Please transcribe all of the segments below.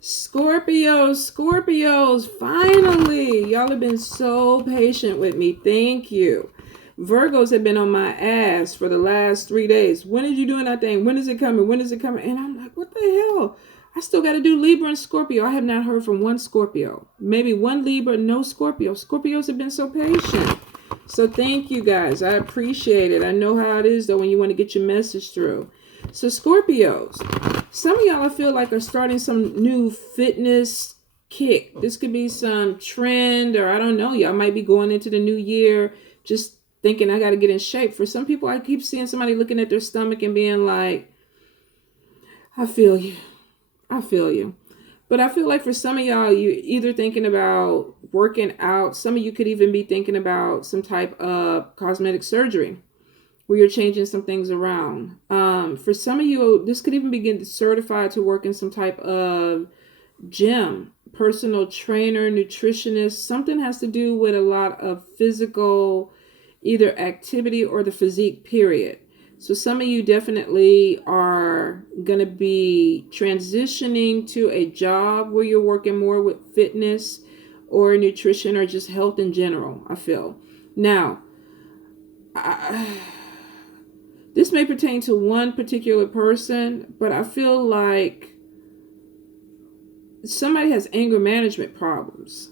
Scorpios, finally. Y'all have been so patient with me. Thank you. Virgos have been on my ass for the last 3 days. When are you doing that thing? When is it coming? When is it coming? And I'm like, what the hell? I still got to do Libra and Scorpio. I have not heard from one Scorpio. Maybe one Libra, no Scorpio. Scorpios have been so patient. So thank you guys. I appreciate it. I know how it is though when you want to get your message through. So Scorpios, some of y'all I feel like are starting some new fitness kick. This could be some trend, or I don't know. Y'all might be going into the new year just thinking I got to get in shape. For some people, I keep seeing somebody looking at their stomach and being like, I feel you. I feel you. But I feel like for some of y'all, you're either thinking about working out. Some of you could even be thinking about some type of cosmetic surgery where you're changing some things around. For some of you, this could even begin to certify to work in some type of gym, personal trainer, nutritionist. Something has to do with a lot of physical, either activity or the physique, period. So some of you definitely are going to be transitioning to a job where you're working more with fitness or nutrition or just health in general, I feel. Now, this may pertain to one particular person, but I feel like somebody has anger management problems.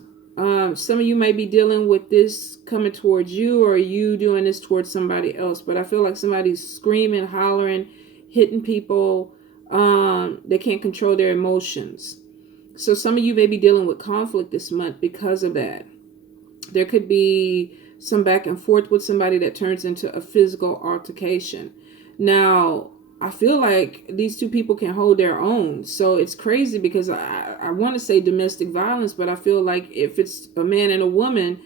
Some of you may be dealing with this coming towards you, or you doing this towards somebody else. But I feel like somebody's screaming, hollering, hitting people. They can't control their emotions. So some of you may be dealing with conflict this month because of that. There could be some back and forth with somebody that turns into a physical altercation. Now, I feel like these two people can hold their own. So it's crazy because I want to say domestic violence, but I feel like if it's a man and a woman,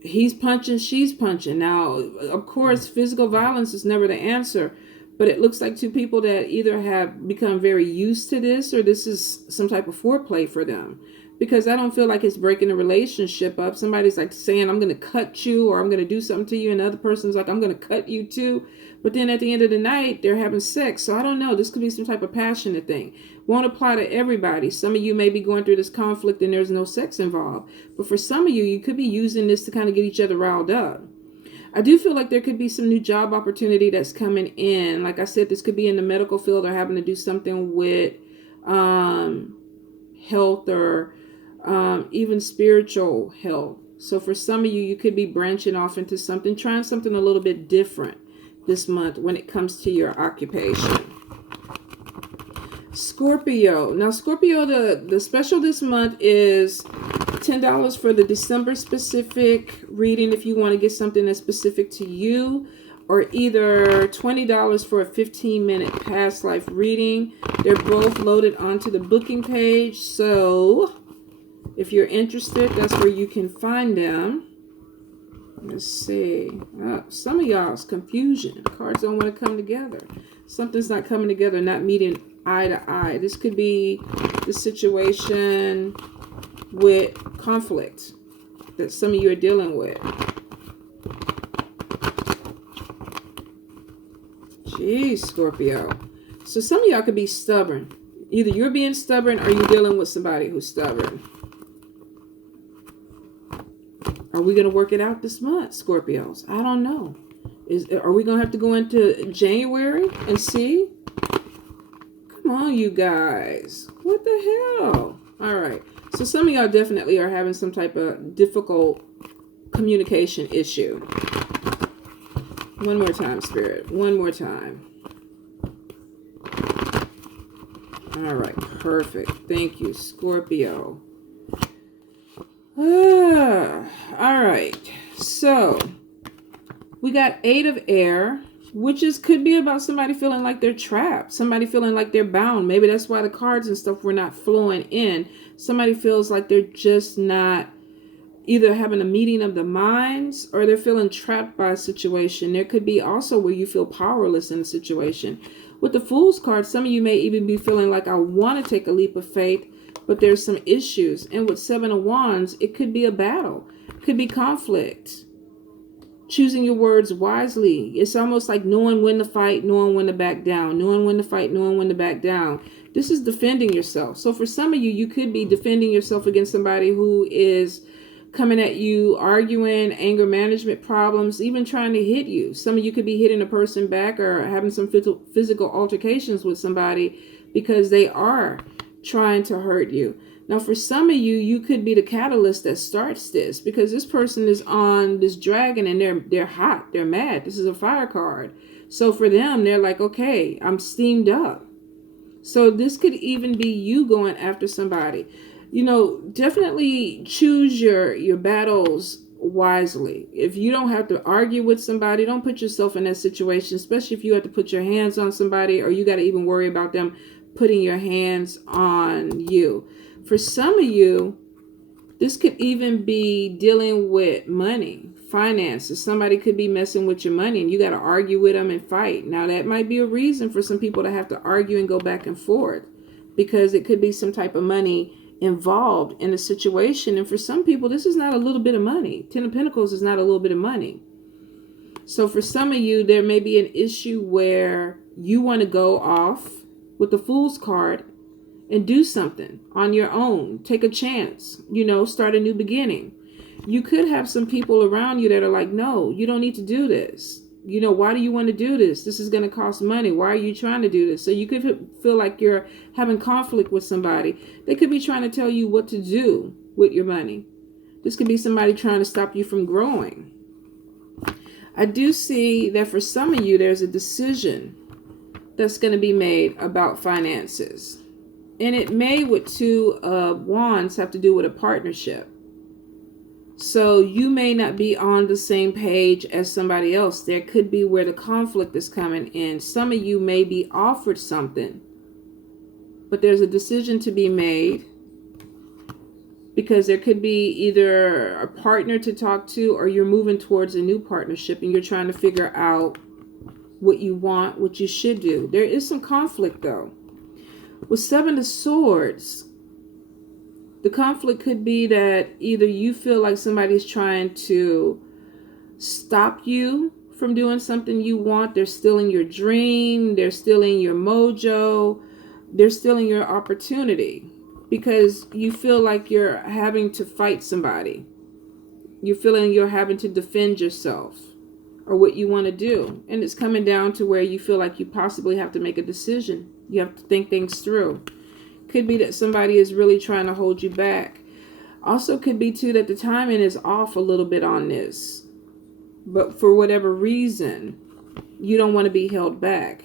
he's punching, she's punching. Now, of course, physical violence is never the answer, but it looks like two people that either have become very used to this or this is some type of foreplay for them. Because I don't feel like it's breaking the relationship up. Somebody's like saying, I'm going to cut you, or I'm going to do something to you. And the other person's like, I'm going to cut you too. But then at the end of the night, they're having sex. So I don't know. This could be some type of passionate thing. Won't apply to everybody. Some of you may be going through this conflict and there's no sex involved. But for some of you, you could be using this to kind of get each other riled up. I do feel like there could be some new job opportunity that's coming in. Like I said, this could be in the medical field or having to do something with health or even spiritual health. So for some of you, you could be branching off into something, trying something a little bit different this month when it comes to your occupation. Scorpio. Now, Scorpio, the special this month is $10 for the December specific reading if you want to get something that's specific to you, or either $20 for a 15-minute past life reading. They're both loaded onto the booking page. So if you're interested, that's where you can find them. Let's see. Some of y'all's confusion. Cards don't want to come together. Something's not coming together, not meeting eye to eye. This could be the situation with conflict that some of you are dealing with. Jeez, Scorpio. So some of y'all could be stubborn. Either you're being stubborn or you're dealing with somebody who's stubborn. Are we going to work it out this month, Scorpios? I don't know. Are we going to have to go into January and see? Come on, you guys. What the hell? All right. So some of y'all definitely are having some type of difficult communication issue. One more time, Spirit. One more time. All right. Perfect. Thank you, Scorpio. All right, so we got 8 of air, which could be about somebody feeling like they're trapped, somebody feeling like they're bound. Maybe that's why the cards and stuff were not flowing in. Somebody feels like they're just not either having a meeting of the minds or they're feeling trapped by a situation. There could be also where you feel powerless in a situation. With the Fool's card, some of you may even be feeling like, I want to take a leap of faith, but there's some issues. And with 7 of Wands, it could be a battle. It could be conflict. Choosing your words wisely. It's almost like knowing when to fight, knowing when to back down. Knowing when to fight, knowing when to back down. This is defending yourself. So for some of you, you could be defending yourself against somebody who is coming at you, arguing, anger management problems, even trying to hit you. Some of you could be hitting a person back or having some physical altercations with somebody because they are trying to hurt you. Now, for some of you, you could be the catalyst that starts this, because this person is on this dragon and they're hot, they're mad. This is a fire card. So for them, they're like, okay, I'm steamed up. So this could even be you going after somebody. You know, definitely choose your battles wisely. If you don't have to argue with somebody, don't put yourself in that situation, especially if you have to put your hands on somebody, or you got to even worry about them putting your hands on you. For some of you, this could even be dealing with money, finances. Somebody could be messing with your money and you got to argue with them and fight. Now, that might be a reason for some people to have to argue and go back and forth, because it could be some type of money involved in a situation. And for some people, this is not a little bit of money. Ten of Pentacles is not a little bit of money. So for some of you, there may be an issue where you want to go off with the Fool's card and do something on your own. Take a chance, you know, start a new beginning. You could have some people around you that are like, no, you don't need to do this. You know, why do you want to do this? This is going to cost money. Why are you trying to do this? So you could feel like you're having conflict with somebody. They could be trying to tell you what to do with your money. This could be somebody trying to stop you from growing. I do see that for some of you, there's a decision that's going to be made about finances. And it may, with Two of Wands, have to do with a partnership. So you may not be on the same page as somebody else. There could be where the conflict is coming in. Some of you may be offered something, but there's a decision to be made, because there could be either a partner to talk to, or you're moving towards a new partnership and you're trying to figure out what you want, what you should do. There is some conflict though. With Seven of Swords, the conflict could be that either you feel like somebody's trying to stop you from doing something you want. They're stealing your dream. They're stealing your mojo. They're stealing your opportunity, because you feel like you're having to fight somebody. You're feeling you're having to defend yourself or what you want to do. And it's coming down to where you feel like you possibly have to make a decision. You have to think things through. Could be that somebody is really trying to hold you back. Also could be too that the timing is off a little bit on this, but for whatever reason, you don't want to be held back.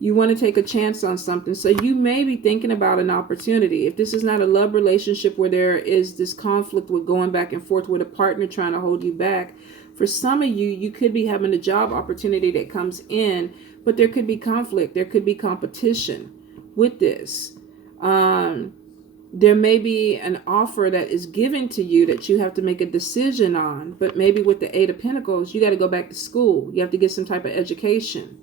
You want to take a chance on something. So you may be thinking about an opportunity. If this is not a love relationship where there is this conflict with going back and forth with a partner trying to hold you back, for some of you, you could be having a job opportunity that comes in, but there could be conflict. There could be competition with this. There may be an offer that is given to you that you have to make a decision on, but maybe with the Eight of Pentacles, you got to go back to school. You have to get some type of education.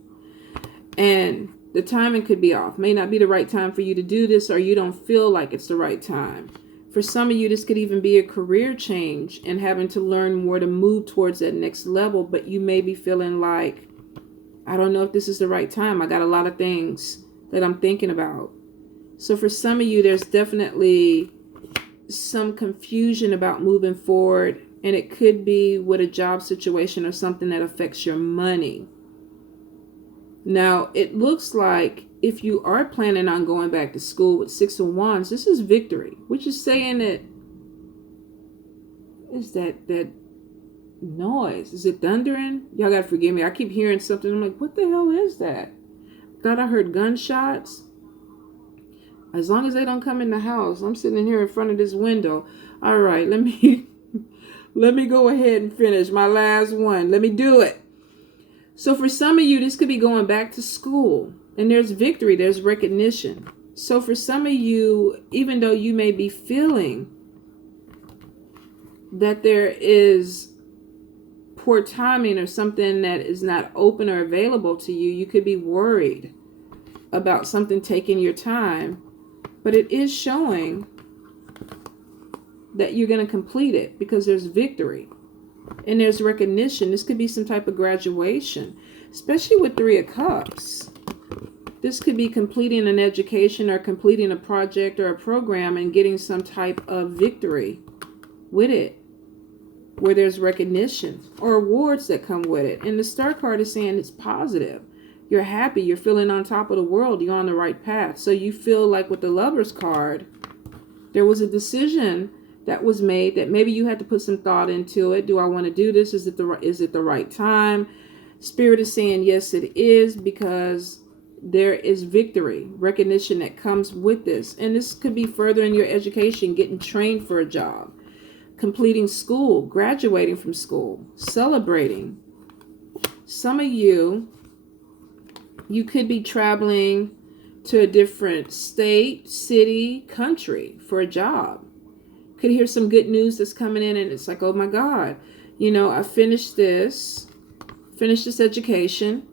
And the timing could be off. May not be the right time for you to do this, or you don't feel like it's the right time. For some of you, this could even be a career change and having to learn more to move towards that next level. But you may be feeling like, I don't know if this is the right time. I got a lot of things that I'm thinking about. So for some of you, there's definitely some confusion about moving forward. And it could be with a job situation or something that affects your money. Now, it looks like if you are planning on going back to school with Six of Wands, this is victory, which is saying that, is that noise? Is it thundering? Y'all got to forgive me. I keep hearing something. I'm like, what the hell is that? Thought I heard gunshots. As long as they don't come in the house. I'm sitting here in front of this window. All right, let me go ahead and finish my last one. Let me do it. So for some of you, this could be going back to school, and there's victory, there's recognition. So for some of you, even though you may be feeling that there is poor timing or something that is not open or available to you, you could be worried about something taking your time, but it is showing that you're going to complete it because there's victory. And there's recognition. This could be some type of graduation, especially with Three of Cups. This could be completing an education or completing a project or a program and getting some type of victory with it, where there's recognition or awards that come with it. And the Star card is saying it's positive. You're happy. You're feeling on top of the world. You're on the right path. So you feel like with the Lovers card, there was a decision that was made that maybe you had to put some thought into it. Do I want to do this? Is it the right time? Spirit is saying yes, it is, because there is victory, recognition that comes with this. And this could be further in your education, getting trained for a job, completing school, graduating from school, celebrating. Some of you could be traveling to a different state, city, country for a job. Could hear some good news that's coming in, and it's like, oh my God, I finished this education.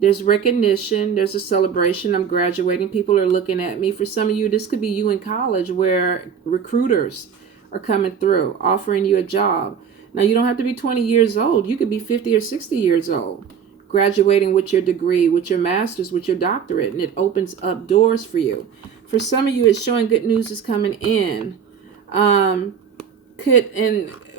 There's recognition. There's a celebration. I'm graduating. People are looking at me. For some of you, this could be you in college where recruiters are coming through, offering you a job. Now, you don't have to be 20 years old. You could be 50 or 60 years old, graduating with your degree, with your master's, with your doctorate, and it opens up doors for you. For some of you, it's showing good news is coming in. And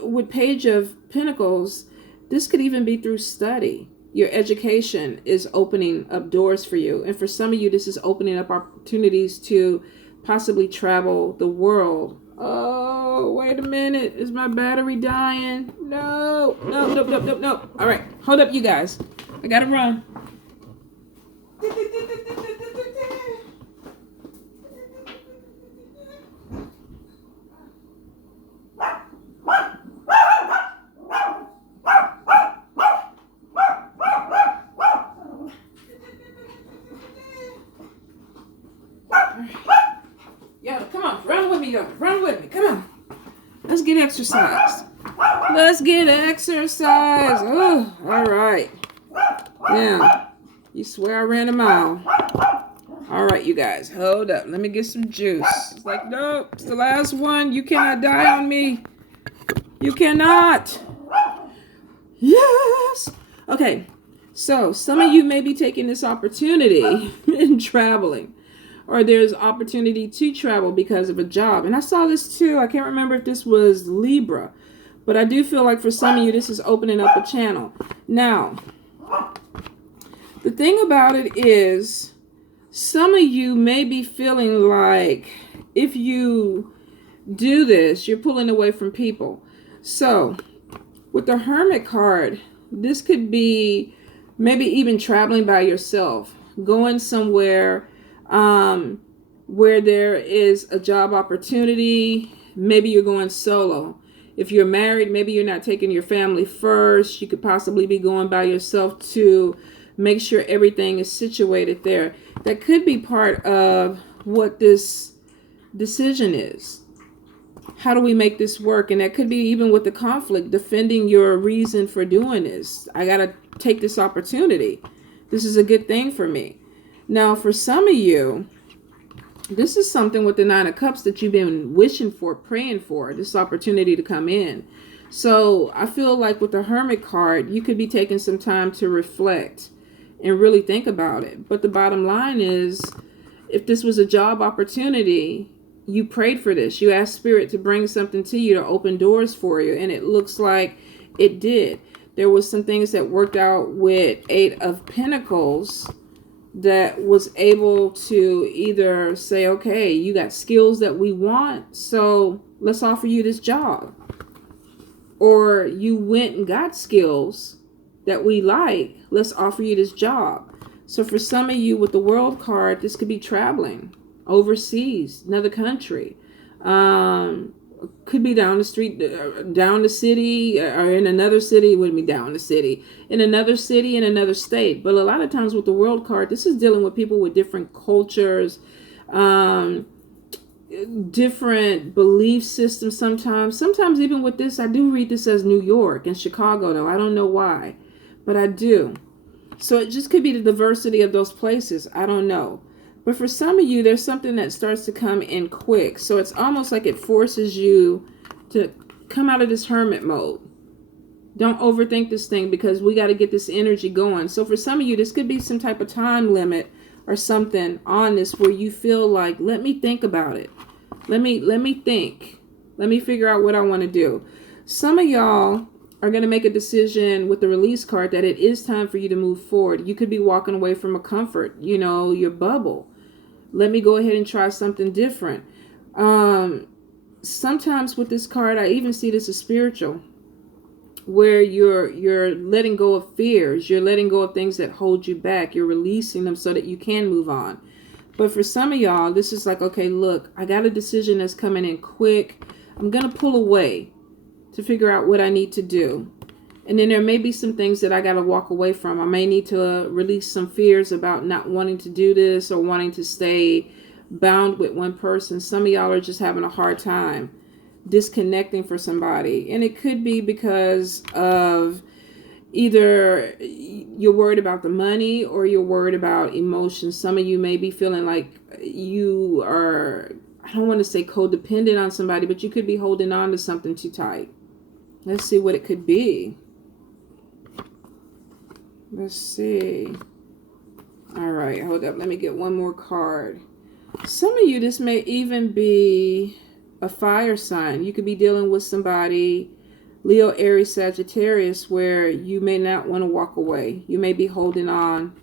with Page of Pentacles, this could even be through study. Your education is opening up doors for you. And for some of you, this is opening up opportunities to possibly travel the world. Oh, wait a minute. Is my battery dying? No. All right. Hold up, you guys. I gotta run. Run with me. Come on. Let's get exercise. Oh, all right. Now, you swear I ran a mile. All right, you guys, hold up. Let me get some juice. It's like, no, it's the last one. You cannot die on me. You cannot. Yes. Okay, so some of you may be taking this opportunity and traveling. Or there's opportunity to travel because of a job. And I saw this too. I can't remember if this was Libra. But I do feel like for some of you, this is opening up a channel. Now, the thing about it is, some of you may be feeling like if you do this, you're pulling away from people. So, with the Hermit card, this could be maybe even traveling by yourself, going somewhere where there is a job opportunity. Maybe you're going solo. If you're married, maybe you're not taking your family first. You could possibly be going by yourself to make sure everything is situated there. That could be part of what this decision is. How do we make this work? And that could be even with the conflict, defending your reason for doing this. I got to take this opportunity. This is a good thing for me. Now, for some of you, this is something with the Nine of Cups that you've been wishing for, praying for, this opportunity to come in. So I feel like with the Hermit card, you could be taking some time to reflect and really think about it. But the bottom line is, if this was a job opportunity, you prayed for this. You asked Spirit to bring something to you to open doors for you. And it looks like it did. There was some things that worked out with Eight of Pentacles that was able to either say, okay, you got skills that we want, so let's offer you this job. Or you went and got skills that we like, let's offer you this job. So for some of you with the World card, this could be traveling overseas, another country. Could be down the street, down the city, or in another city. Wouldn't be down the city, in another city, in another state. But a lot of times with the World card, this is dealing with people with different cultures, different belief systems. Sometimes even with this, I do read this as New York and Chicago, though I don't know why, but I do. So it just could be the diversity of those places. I don't know. But for some of you, there's something that starts to come in quick. So it's almost like it forces you to come out of this hermit mode. Don't overthink this thing, because we got to get this energy going. So for some of you, this could be some type of time limit or something on this where you feel like, let me think about it. Let me think. Let me figure out what I want to do. Some of y'all are going to make a decision with the release card that it is time for you to move forward. You could be walking away from a comfort, your bubble. Let me go ahead and try something different. Sometimes with this card, I even see this as spiritual, where you're letting go of fears. You're letting go of things that hold you back. You're releasing them so that you can move on. But for some of y'all, this is like, okay, look, I got a decision that's coming in quick. I'm going to pull away to figure out what I need to do. And then there may be some things that I got to walk away from. I may need to release some fears about not wanting to do this or wanting to stay bound with one person. Some of y'all are just having a hard time disconnecting for somebody. And it could be because of either you're worried about the money or you're worried about emotions. Some of you may be feeling like you are, I don't want to say codependent on somebody, but you could be holding on to something too tight. Let's see what it could be. Let's see. All right, hold up. Let me get one more card. Some of you, this may even be a fire sign. You could be dealing with somebody, Leo, Aries, Sagittarius, where you may not want to walk away. You may be holding on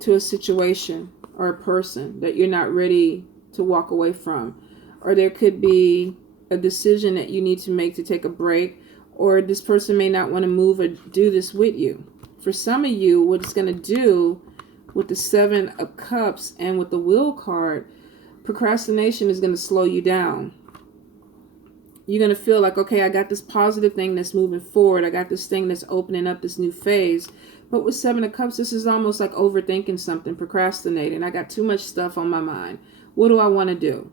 to a situation or a person that you're not ready to walk away from. Or there could be a decision that you need to make to take a break, or this person may not want to move or do this with you. For some of you, what it's going to do with the 7 of Cups and with the Wheel card, procrastination is going to slow you down. You're going to feel like, okay, I got this positive thing that's moving forward. I got this thing that's opening up this new phase. But with 7 of Cups, this is almost like overthinking something, procrastinating. I got too much stuff on my mind. What do I want to do?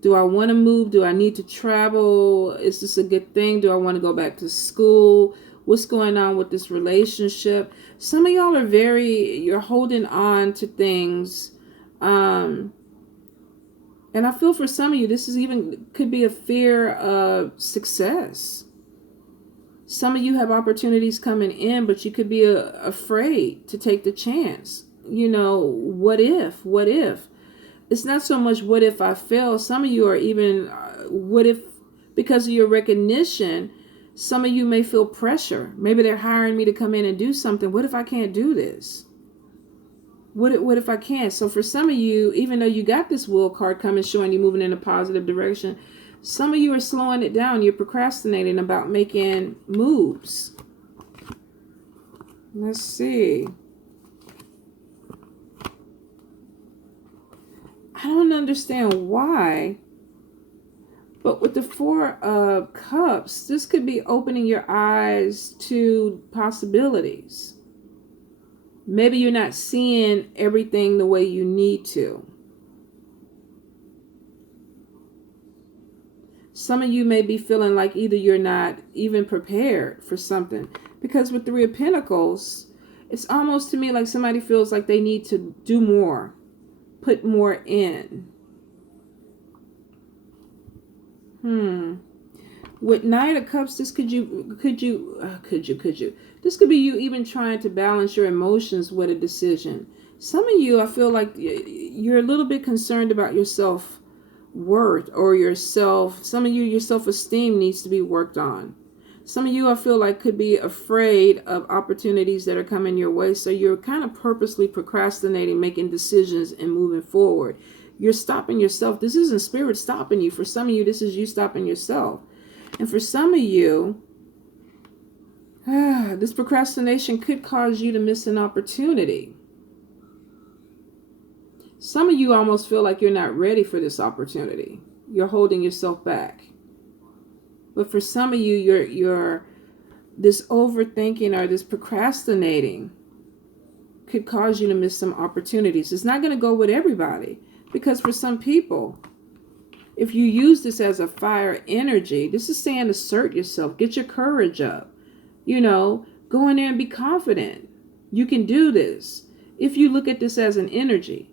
Do I want to move? Do I need to travel? Is this a good thing? Do I want to go back to school? What's going on with this relationship? Some of y'all are you're holding on to things. And I feel for some of you, this is even could be a fear of success. Some of you have opportunities coming in, but you could be afraid to take the chance. What if? What if? It's not so much what if I fail. Some of you are even, what if, because of your recognition, some of you may feel pressure. Maybe they're hiring me to come in and do something. What if I can't do this? What if I can't? So for some of you, even though you got this Wheel card coming showing you moving in a positive direction, some of you are slowing it down. You're procrastinating about making moves. Let's see. I don't understand why, but with the 4 of Cups, this could be opening your eyes to possibilities. Maybe you're not seeing everything the way you need to. Some of you may be feeling like either you're not even prepared for something. Because with 3 of Pentacles, it's almost to me like somebody feels like they need to do more. Put more in. With 9 of Cups, this could you this could be you even trying to balance your emotions with a decision. Some of you, I feel like you're a little bit concerned about your self-worth or yourself. Some of you, your self-esteem needs to be worked on. Some of you, I feel like, could be afraid of opportunities that are coming your way. So you're kind of purposely procrastinating, making decisions and moving forward. You're stopping yourself. This isn't spirit stopping you. For some of you, this is you stopping yourself. And for some of you, this procrastination could cause you to miss an opportunity. Some of you almost feel like you're not ready for this opportunity. You're holding yourself back. But for some of you, you're this overthinking or this procrastinating could cause you to miss some opportunities. It's not going to go with everybody, because for some people, if you use this as a fire energy, this is saying assert yourself, get your courage up, go in there and be confident. You can do this. If you look at this as an energy,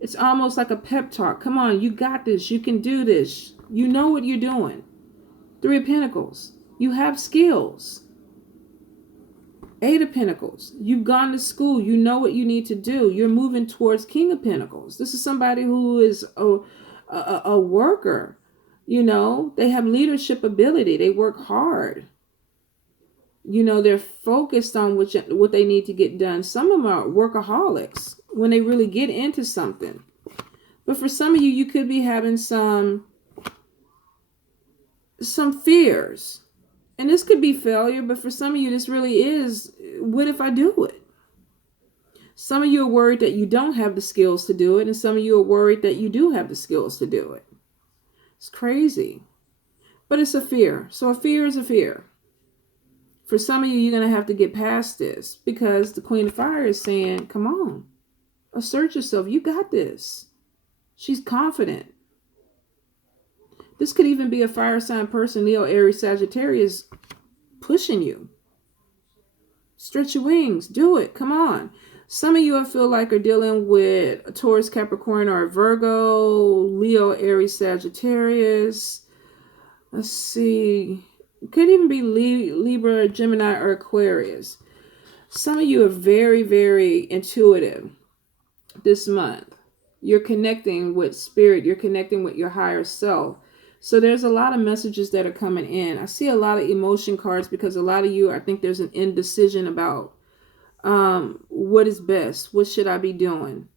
it's almost like a pep talk. Come on, you got this. You can do this. You know what you're doing. 3 of Pentacles. You have skills. Eight of Pentacles. You've gone to school. You know what you need to do. You're moving towards King of Pentacles. This is somebody who is a worker. You know, they have leadership ability. They work hard. You know, they're focused on what they need to get done. Some of them are workaholics when they really get into something. But for some of you, you could be having some fears. And this could be failure, but for some of you, this really is, what if I do it? Some of you are worried that you don't have the skills to do it, and some of you are worried that you do have the skills to do it. It's crazy. But it's a fear. So a fear is a fear. For some of you, you're going to have to get past this because the Queen of Fire is saying, come on, assert yourself. You got this. She's confident. This could even be a fire sign person, Leo, Aries, Sagittarius, pushing you. Stretch your wings. Do it. Come on. Some of you, I feel like, are dealing with a Taurus, Capricorn, or a Virgo, Leo, Aries, Sagittarius. Let's see. It could even be Libra, Gemini, or Aquarius. Some of you are very, very intuitive this month. You're connecting with spirit. You're connecting with your higher self. So there's a lot of messages that are coming in. I see a lot of emotion cards because a lot of you, I think there's an indecision about what is best. What should I be doing?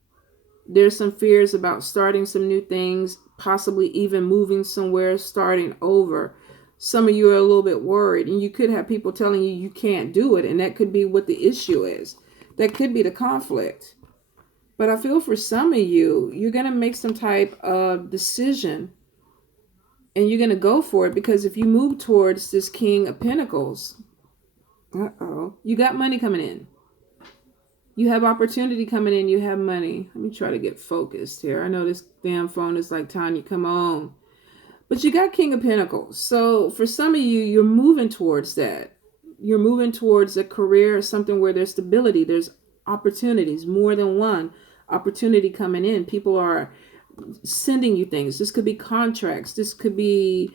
There's some fears about starting some new things, possibly even moving somewhere, starting over. Some of you are a little bit worried, and you could have people telling you can't do it, and that could be what the issue is. That could be the conflict. But I feel for some of you, you're going to make some type of decision, and you're going to go for it, because if you move towards this King of Pentacles, you got money coming in. You have opportunity coming in. You have money. Let me try to get focused here. I know this damn phone is like, Tanya, come on. But you got King of Pentacles. So for some of you, you're moving towards that. You're moving towards a career or something where there's stability. There's opportunities, more than one opportunity coming in. People are sending you things. This could be contracts. This could be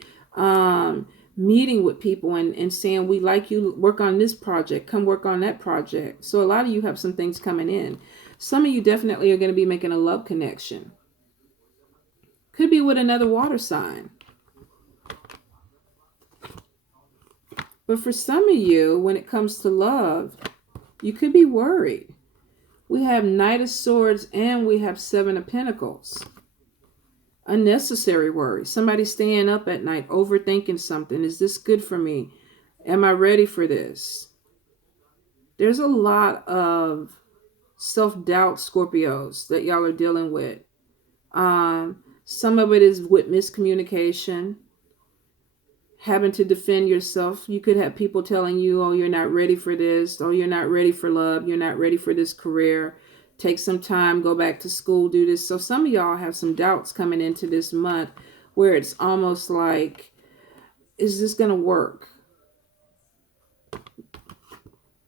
meeting with people and saying, we like you, work on this project, come work on that project. So a lot of you have some things coming in. Some of you definitely are going to be making a love connection. Could be with another water sign. But for some of you, when it comes to love, you could be worried. We have Knight of Swords and we have Seven of Pentacles. Unnecessary worry. Somebody staying up at night, overthinking something. Is this good for me? Am I ready for this? There's a lot of self-doubt, Scorpios, that y'all are dealing with. Some of it is with miscommunication. Having to defend yourself. You could have people telling you, oh, you're not ready for this. Oh, you're not ready for love. You're not ready for this career. Take some time, go back to school, do this. So some of y'all have some doubts coming into this month where it's almost like, is this going to work?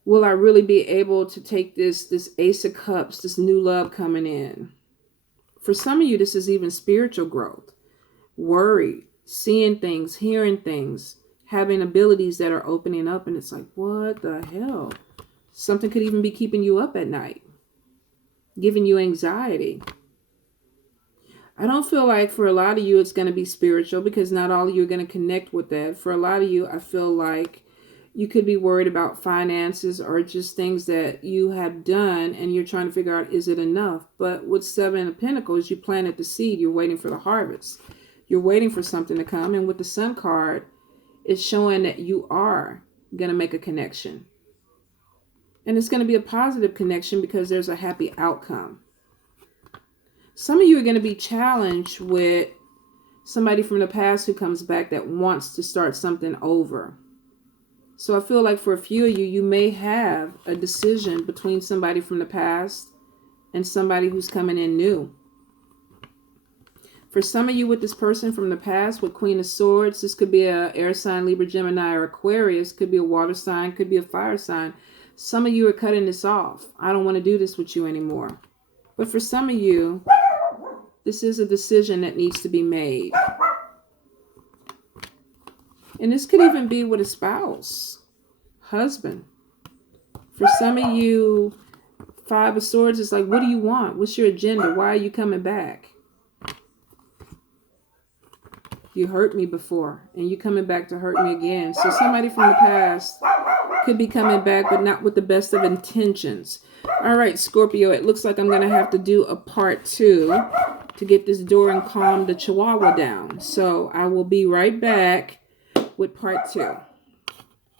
Will I really be able to take this Ace of Cups, this new love coming in? For some of you, this is even spiritual growth. Worry. Seeing things, hearing things, having abilities that are opening up, and it's like, what the hell? Something could even be keeping you up at night, giving you anxiety. I don't feel like for a lot of you it's going to be spiritual, because not all of you are going to connect with that. For a lot of you, I feel like you could be worried about finances or just things that you have done and you're trying to figure out, is it enough? But with Seven of Pentacles, you planted the seed, you're waiting for the harvest. You're waiting for something to come. And with the Sun card, it's showing that you are going to make a connection. And it's going to be a positive connection because there's a happy outcome. Some of you are going to be challenged with somebody from the past who comes back that wants to start something over. So I feel like for a few of you, you may have a decision between somebody from the past and somebody who's coming in new. For some of you with this person from the past, with Queen of Swords, this could be a air sign, Libra, Gemini, or Aquarius. Could be a water sign, could be a fire sign. Some of you are cutting this off. I don't want to do this with you anymore. But for some of you, this is a decision that needs to be made. And this could even be with a spouse, husband. For some of you, Five of Swords is like, what do you want? What's your agenda? Why are you coming back? You hurt me before, and you're coming back to hurt me again. So somebody from the past could be coming back, but not with the best of intentions. All right, Scorpio, it looks like I'm going to have to do a part 2 to get this door and calm the Chihuahua down. So I will be right back with part 2.